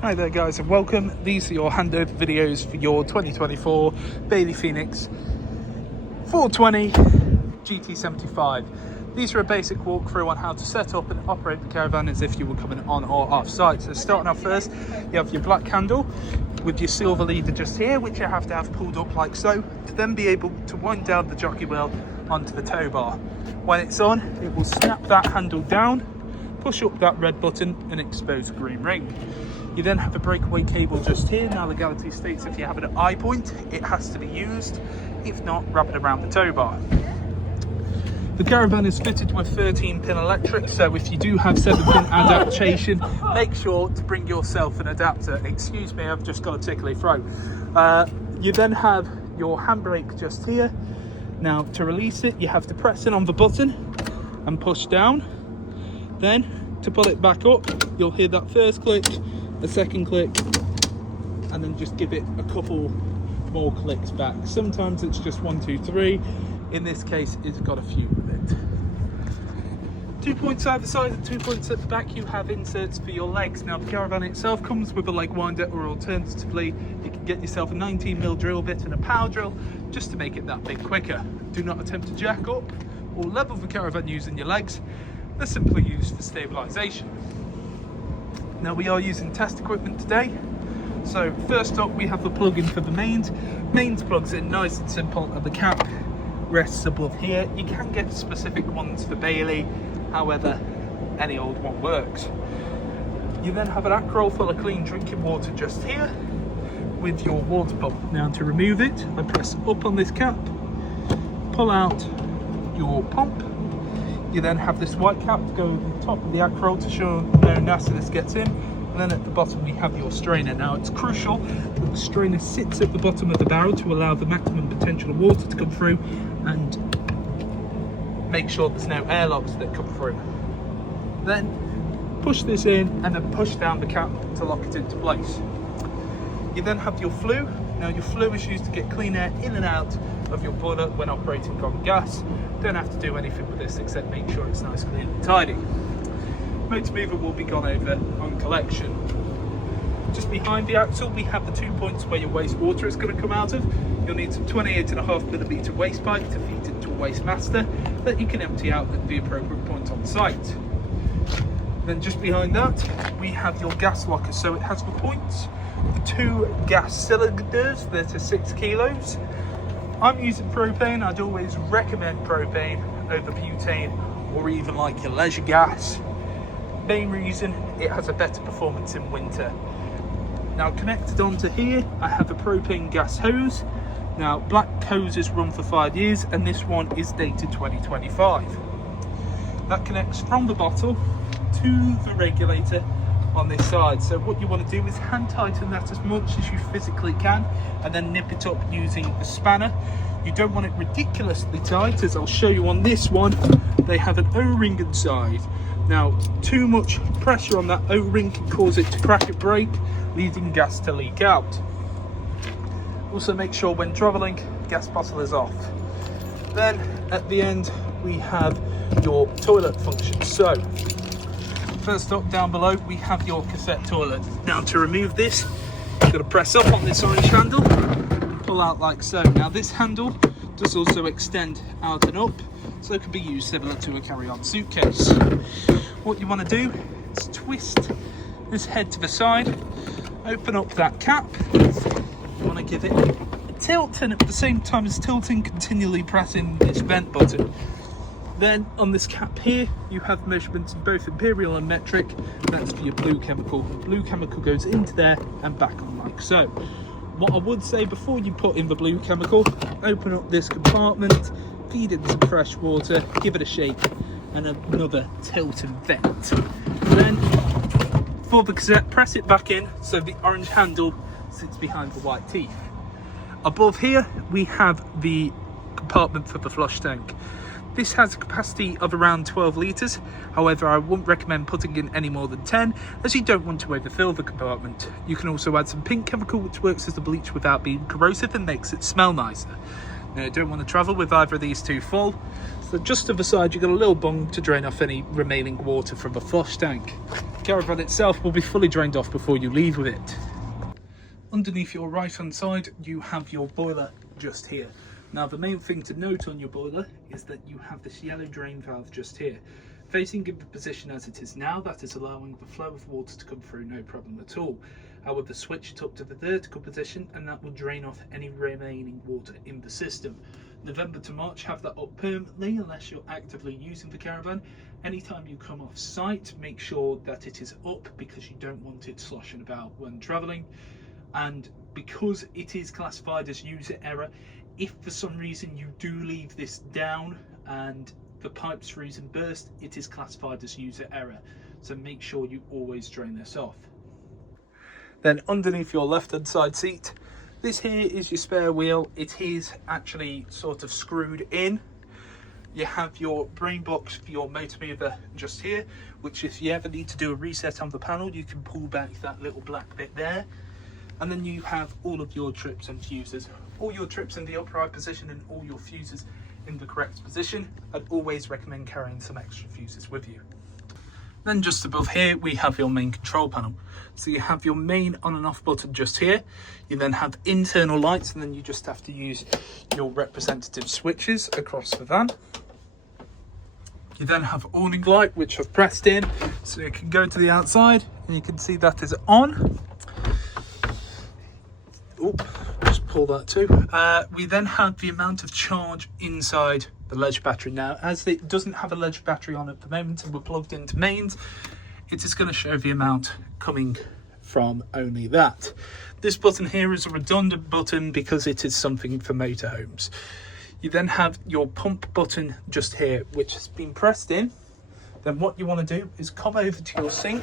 Hi there guys and welcome. These are your handover videos for your 2024 Bailey Phoenix 420 gt75. These are a basic walkthrough on how to set up and operate the caravan as if you were coming on or off site. So starting off first, you have your black handle with your silver lever just here, which you have to have pulled up like so, to then be able to wind down the jockey wheel onto the tow bar. When it's on, it will snap that handle down, push up that red button and expose the green ring. You then have a breakaway cable just here. Now the Galaxy states if you have an eye point, it has to be used. If not, wrap it around the tow bar. The caravan is fitted with 13-pin electric, so if you do have 7-pin adaptation, make sure to bring yourself an adapter. Excuse me, I've just got a tickly throat. You then have your handbrake just here. Now to release it, you have to press in on the button and push down. Then to pull it back up, you'll hear that first click, a second click, and then just give it a couple more clicks back. Sometimes it's just 1, 2, 3. In this case, it's got a few with it. 2 points either side and 2 points at the back, you have inserts for your legs. Now the caravan itself comes with a leg winder, or alternatively, you can get yourself a 19mm drill bit and a power drill just to make it that bit quicker. Do not attempt to jack up or level the caravan using your legs. They're simply used for stabilisation. Now we are using test equipment today. So first up, we have the plug-in for the mains. Mains plugs in nice and simple, and the cap rests above here. You can get specific ones for Bailey, however, any old one works. You then have an acroll full of clean drinking water just here with your water pump. Now to remove it, I press up on this cap, pull out your pump. You then have this white cap to go over the top of the acroll to show no nastiness gets in, and then at the bottom we have your strainer. Now it's crucial that the strainer sits at the bottom of the barrel to allow the maximum potential of water to come through and make sure there's no airlocks that come through. Then push this in and then push down the cap to lock it into place. You then have your flue. Now your flue is used to get clean air in and out of your boiler when operating on gas. Don't have to do anything with this except make sure it's nice, clean and tidy. Motor mover will be gone over on collection. Just behind the axle we have the 2 points where your wastewater is going to come out of. You'll need some 28.5mm waste pipe to feed into a waste master that you can empty out at the appropriate point on site. Then just behind that we have your gas locker. So it has the points, the 2 gas cylinders that are 6 kilos. I'm using propane. I'd always recommend propane over butane or even like your leisure gas. Main reason, it has a better performance in winter. Now connected onto here, I have a propane gas hose. Now black hoses run for 5 years and this one is dated 2025. That connects from the bottle to the regulator on this side. So what you want to do is hand tighten that as much as you physically can and then nip it up using a spanner. You don't want it ridiculously tight, as I'll show you on this one. They have an O-ring inside. Now too much pressure on that O-ring can cause it to crack and break, leading gas to leak out. Also make sure when travelling, gas bottle is off. Then at the end we have your toilet function. So first up, down below we have your cassette toilet. Now to remove this, you've got to press up on this orange handle, pull out like so. Now this handle does also extend out and up, so it can be used similar to a carry-on suitcase. What you want to do is twist this head to the side, open up that cap. You want to give it a tilt, and at the same time as tilting, continually pressing this vent button. Then on this cap here, you have measurements in both imperial and metric. That's for your blue chemical. Blue chemical goes into there and back on like so. What I would say before you put in the blue chemical, open up this compartment, feed it some fresh water, give it a shake, and another tilt and vent. Then for the cassette, press it back in so the orange handle sits behind the white teeth. Above here, we have the compartment for the flush tank. This has a capacity of around 12 litres, however I wouldn't recommend putting in any more than 10 as you don't want to overfill the compartment. You can also add some pink chemical which works as a bleach without being corrosive and makes it smell nicer. Now, don't want to travel with either of these two full. So just to the side, you've got a little bung to drain off any remaining water from the flush tank. The caravan itself will be fully drained off before you leave with it. Underneath your right hand side, you have your boiler just here. Now, the main thing to note on your boiler is that you have this yellow drain valve just here. Facing in the position as it is now, that is allowing the flow of water to come through no problem at all. However, switch it up to the vertical position and that will drain off any remaining water in the system. November to March, have that up permanently unless you're actively using the caravan. Anytime you come off site, make sure that it is up because you don't want it sloshing about when travelling. And because it is classified as user error, if for some reason you do leave this down and the pipes freeze and burst, it is classified as user error. So make sure you always drain this off. Then underneath your left hand side seat, this here is your spare wheel. It is actually sort of screwed in. You have your brain box for your motor mover just here, which if you ever need to do a reset on the panel, you can pull back that little black bit there. And then you have all of your trips and fuses. All your trips in the upright position and all your fuses in the correct position. I'd always recommend carrying some extra fuses with you. Then just above here, we have your main control panel. So you have your main on and off button just here. You then have internal lights, and then you just have to use your representative switches across the van. You then have awning light, which I've pressed in, so you can go to the outside and you can see that is on. Oop, just pull that too. We then have the amount of charge inside the ledge battery. Now, as it doesn't have a ledge battery on at the moment and we're plugged into mains, it is going to show the amount coming from only that. This button here is a redundant button because it is something for motorhomes. You then have your pump button just here, which has been pressed in. Then what you want to do is come over to your sink.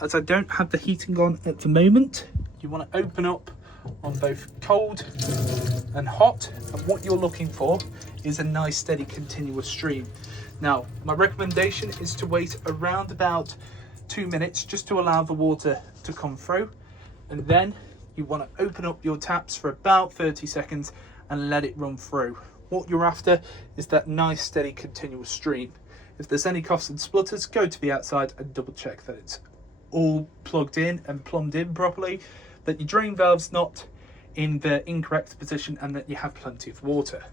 As I don't have the heating on at the moment, you want to open up on both cold and hot, and what you're looking for is a nice steady continuous stream. Now, my recommendation is to wait around about 2 minutes just to allow the water to come through, and then you want to open up your taps for about 30 seconds and let it run through. What you're after is that nice steady continuous stream. If there's any coughs and splutters, go to the outside and double check that it's all plugged in and plumbed in properly, that your drain valve's not in the incorrect position, and that you have plenty of water.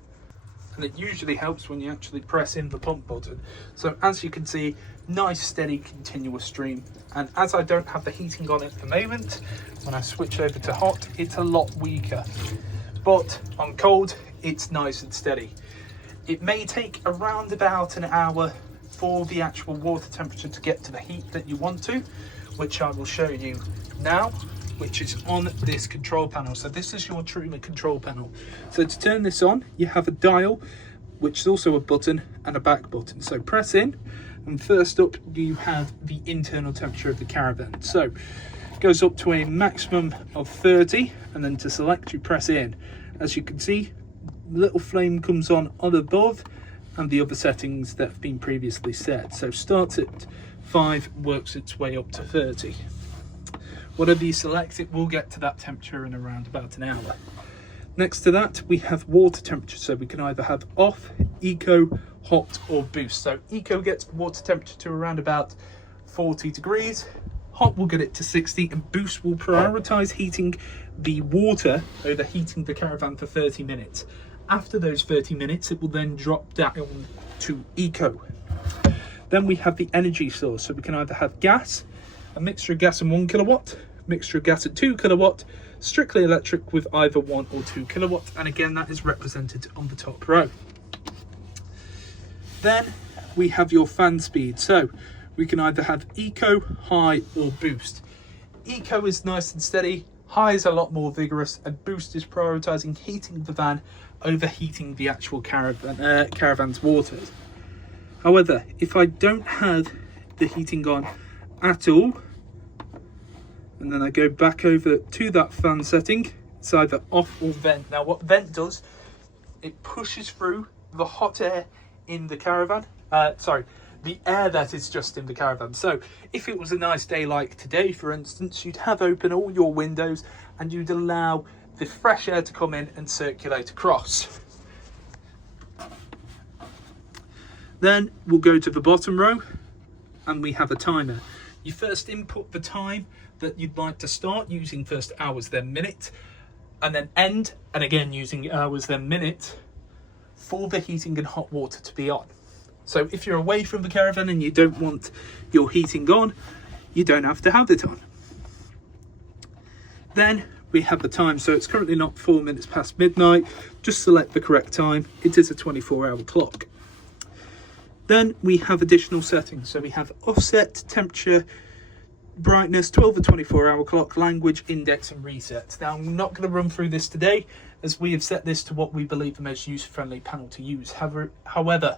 And it usually helps when you actually press in the pump button. So as you can see, nice steady continuous stream. And as I don't have the heating on at the moment, when I switch over to hot, it's a lot weaker. But on cold, it's nice and steady. It may take around about an hour for the actual water temperature to get to the heat that you want to, which I will show you now, which is on this control panel. So this is your Truma control panel. So to turn this on, you have a dial, which is also a button and a back button. So press in, and first up you have the internal temperature of the caravan. So it goes up to a maximum of 30, and then to select you press in. As you can see, little flame comes on above, and the other settings that have been previously set. So starts at 5, works its way up to 30. Whatever you select, it will get to that temperature in around about an hour. Next to that, we have water temperature. So we can either have off, eco, hot, or boost. So eco gets water temperature to around about 40 degrees. Hot will get it to 60, and boost will prioritize heating the water over heating the caravan for 30 minutes. After those 30 minutes, it will then drop down to eco. Then we have the energy source. So we can either have gas, a mixture of gas and 1 kilowatt, mixture of gas at 2 kilowatt, strictly electric with either 1 or 2 kilowatt, and again that is represented on the top row. Then we have your fan speed. So we can either have eco, high, or boost. Eco is nice and steady, high is a lot more vigorous, and boost is prioritizing heating the van over heating the actual caravan's waters. However, if I don't have the heating on at all, and then I go back over to that fan setting, it's either off or vent. Now what vent does, it pushes through the hot air in the caravan, the air that is just in the caravan. So if it was a nice day like today, for instance, you'd have open all your windows and you'd allow the fresh air to come in and circulate across. Then we'll go to the bottom row and we have a timer. You first input the time that you'd like to start using first hours, then minute, and then end, and again using hours, then minute for the heating and hot water to be on. So if you're away from the caravan and you don't want your heating on, you don't have to have it on. Then we have the time, so it's currently not 4 minutes past midnight. Just select the correct time. It is a 24-hour clock. Then we have additional settings, so we have offset, temperature, brightness, 12 or 24-hour clock, language, index and reset. Now I'm not going to run through this today as we have set this to what we believe the most user-friendly panel to use. However,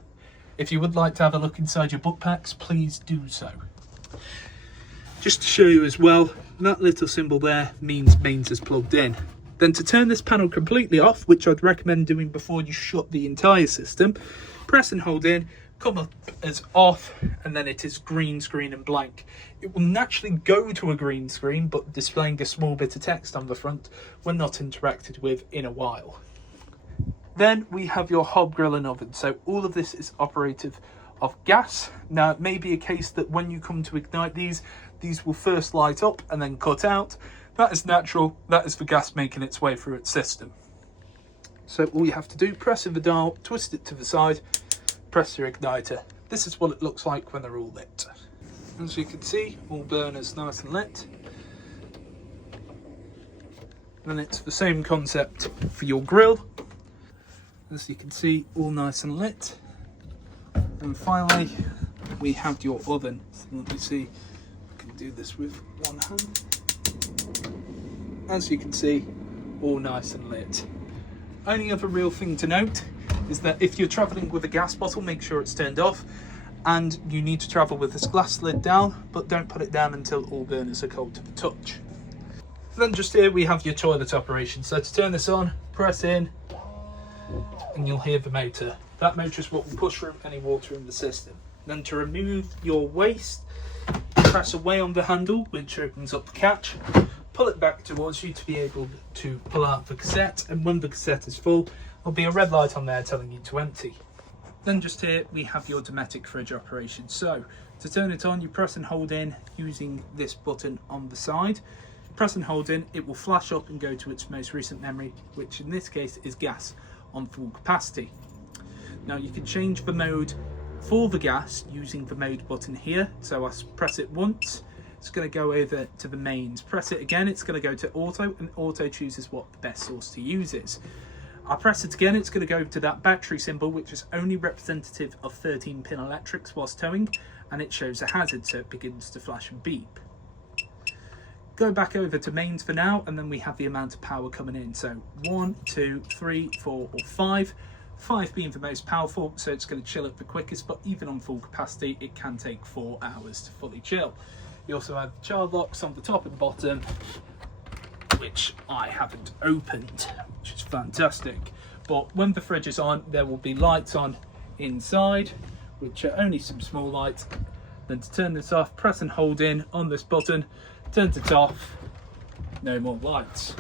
if you would like to have a look inside your book packs, please do so. Just to show you as well, that little symbol there means mains is plugged in. Then to turn this panel completely off, which I'd recommend doing before you shut the entire system, press and hold in, come up as off, and then it is green screen and blank. It will naturally go to a green screen, but displaying a small bit of text on the front when not interacted with in a while. Then we have your hob grill and oven. So all of this is operative of gas. Now it may be a case that when you come to ignite these will first light up and then cut out. That is natural. That is the gas making its way through its system. So all you have to do, press the dial, twist it to the side, press your igniter. This is what it looks like when they're all lit. As you can see, all burners nice and lit. Then it's the same concept for your grill. As you can see, all nice and lit. And finally, we have your oven. So let me see, I can do this with one hand. As you can see, all nice and lit. Only other real thing to note is that if you're traveling with a gas bottle, make sure it's turned off, and you need to travel with this glass lid down, but don't put it down until all burners are cold to the touch. Then just here we have your toilet operation. So to turn this on, press in, and you'll hear the motor. That motor is what will push through any water in the system. Then to remove your waste, press away on the handle, which opens up the catch. Pull it back towards you to be able to pull out the cassette, and when the cassette is full, there'll be a red light on there telling you to empty. Then just here we have your Dometic fridge operation. So to turn it on, you press and hold in using this button on the side. Press and hold in, it will flash up and go to its most recent memory, which in this case is gas on full capacity. Now you can change the mode for the gas using the mode button here. So I press it once, it's going to go over to the mains. Press it again, it's going to go to auto, and auto chooses what the best source to use is. I press it again, it's going to go to that battery symbol, which is only representative of 13-pin electrics whilst towing, and it shows a hazard, so it begins to flash and beep. Go back over to mains for now, and then we have the amount of power coming in. So 1, 2, 3, 4 or 5. 5 being the most powerful, so it's going to chill it the quickest, but even on full capacity it can take 4 hours to fully chill. You also have child locks on the top and bottom, which I haven't opened, which is fantastic. But when the fridge is on, there will be lights on inside, which are only some small lights. Then to turn this off, press and hold in on this button, turns it off, no more lights.